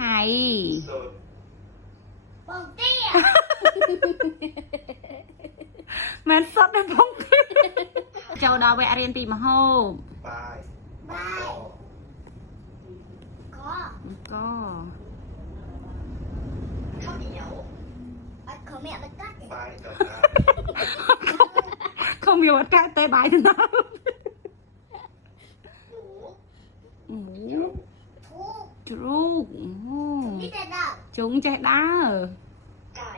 ข่สุด บองเตี้ย มันสดในพงเจ้าดาวไปเรียนปีมาโฮบ ปลาย บายก็ ก็ ข้าวเหนียวอัดขอแม่มาตัด ปลายกับน้ không nhiều vật cả tê bài thế nào หมู mũ ทูบ trúc นี่แต่ดาว chúng chạy đá ไก่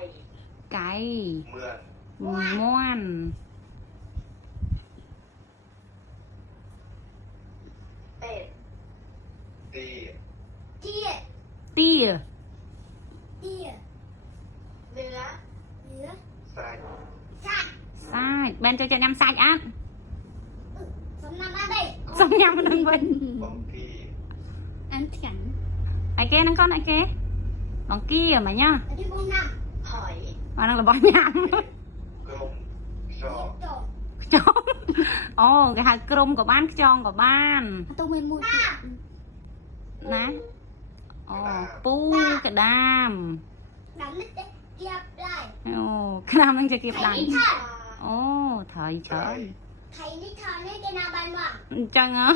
cái ำเหมือน ngoan เป็ด ตี เตี้ย tia เตี้ยเนื้อเนื้อ ใส่ สัตว์ sai bên cho nhâm sai ăn สำนำอะไร xong nhâm bên bên บางที อันเถียง ai kia nó con ai kia còn kia mà nhá อันที่บงนำหอย mà nó là bỏ nhâm กลมชอบ จบ ồ cái hạt crom của ban tròn của ban ต้องเป็นมูน้ nè ồ pu cái đam ำน้ำไม่ได้เกียบได้ ồ cái đam đang chơi kịp ไข่ đằng นิทาน ồ thời trời ไข่นิทานนี่เป็นนาบันว่ะ chăng á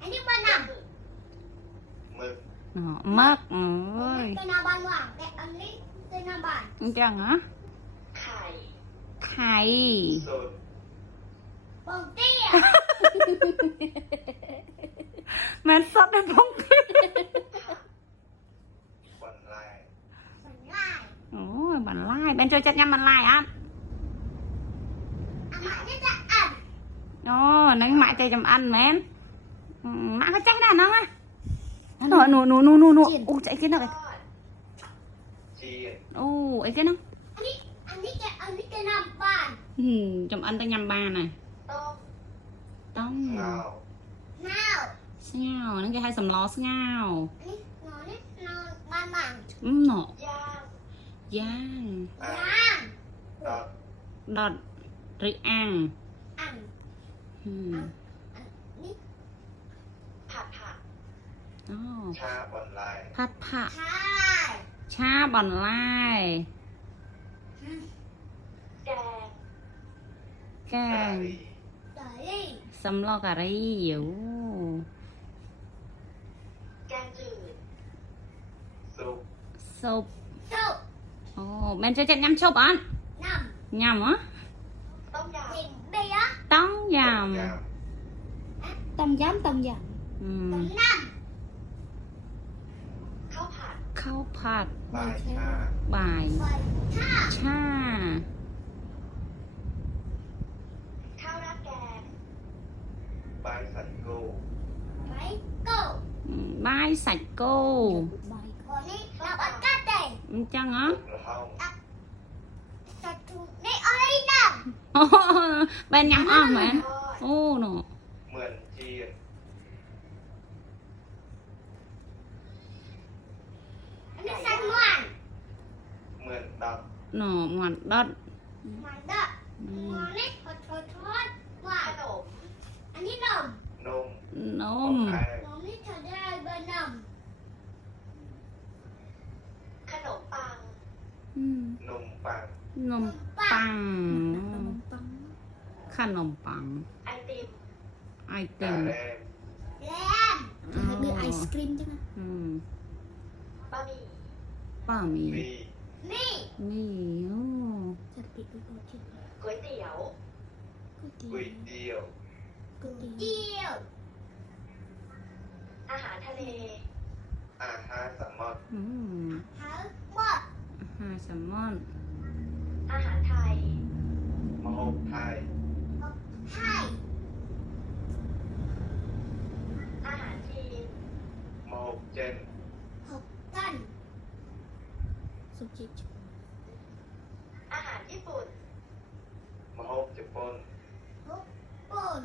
อันนี้บันน หมึก mất ำ ơi เป็นนาบันว่ะแต่อันนี้เป็นนาบัน chăng á ไข่ khay สุด บองเตี้ย มันสดในพง วันแรก สันล่าย โอ้ยบันไล่เป็นเจอจัดยำบันไล่อ่ะ อามานี่จะอัน โอ้นึกหมายใจจำอันแมนมาก็ใจได้น้องอ่ะหนูอู้ใจกินอะไร ทอด จีน โอ้ไอ้กินน้อง อันนี้จะนำบ้าน จำอันตั้งยำบานน่ะ ต้ม ต้อง เงา น้าว เงานั่นก็ให้สำล้อเงา อันนี้นอนนี่นอนบ้านบ้าน หนอย่าง อ่ะ ย่าง ดอด ดอดหรืออ่าง อันนี้ผัดผัก อ๋อ ชาวันแรก ผัดผัก ใช่ ชาบันไล่ แกง แก กะ ง หรี่ เดลี่ สำล้อกะรี่อยู่ แกงจืด ซุป ซุป ซุป โอ้แม่นจะจัดยำชอบอ่ะ น้ ยำเหรอ ำต้มยำจิงเบียร์ ต้องย ย ำ ต้มยำต้มย อื ำต้ ม มน้ำข้าวผัด ข้าวผัด ำปลายชา บ่าย ไฟข้าว ชา ข้าวราดแกง ปลายสันโก ไม้โก้ บ่ายสายโก้ วันนี้เราอัดกัดเตะ จังเหรอ กระเฮา สัตว์ถูกในอะไรน้ โอ้เป็นยำอ้อมไหม ำทอด โอ้หนู เหมือนจีน อันนี้สันหวาน เหมือนดอด หนูหวานดอด มันเด้อมันนี่ทอดหวานขนมอันนี้นม นม น ขอ ม งแพง นมนี่ทอดได้เบอร์นมขนมปัง นมปัง นมปังขนมปัง ไอติม ไอติ กะ ม แรม แรม มีไอศกรีมใช่ไหม บะหมี่ ป้ามี มี นี่ มีโอ้ ก๋วยเตี๋ยว ก๋วยเตี๋ยว เตี๋ยว อาหารทะเล อาหารสามารถ อืม ทั้งหมด ฮาแซลมอน อาหารไทย มะฮบไทย ไทยอาหารจีน มะฮบเจน หกตัน สุจิ อาหารญี่ปุ่น มะฮบญี่ปุ่น หกปุ่น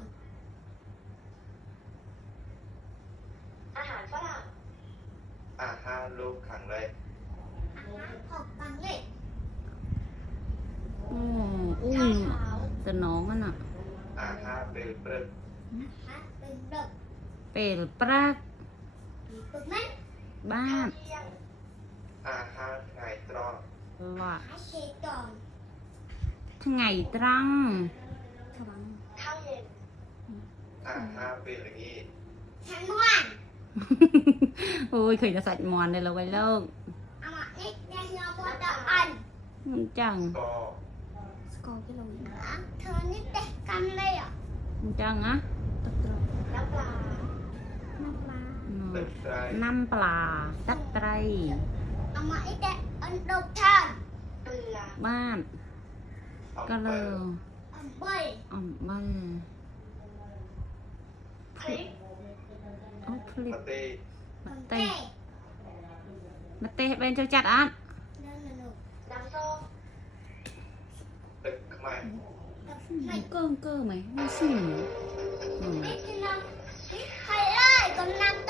อาหารฝรั่ง อาหารลูกขังเล็ก อาหารหกตันเล็ก โอ้อุ้ ข้าวย เช้า สนองมันอ่ะ อาหารเปรย์ปรึก อาหารเป็นเด็ก เปรปราก มีปึกนั้น ป บ้าน อาหารไงตรอง ว่า หาเชตอน ไงตรัง ข้าวเย็น อาหารเป็นอย่างนี้ ฉันม่วน โอ้ยเคยจะใส่มอนเลยเราไว้เลิก เอามาเอ็กแดงยอมดอัน มันจัง ก็ เธอนี่เตะกันเลยอ่ะ มันจังอะ น้ำปลา ตึกไร น้ำปลาตับไตร เอามาเอ็กแดงอันดบทานเกลือ บ้าน เอา ก็เล ไป ย อันใบ อ่อมบัน พริก โอ้ผลิต มาตี มา น้ำ เต้ เต้ มาเต้เป็นเจ้าจัดอ่ะ น้ำส้ม ตึกใหม่ ไม่เกิ้งเกิ้งไหมไม่สิ ไม่กินน้ำพริกไทยเลยกับน้ำ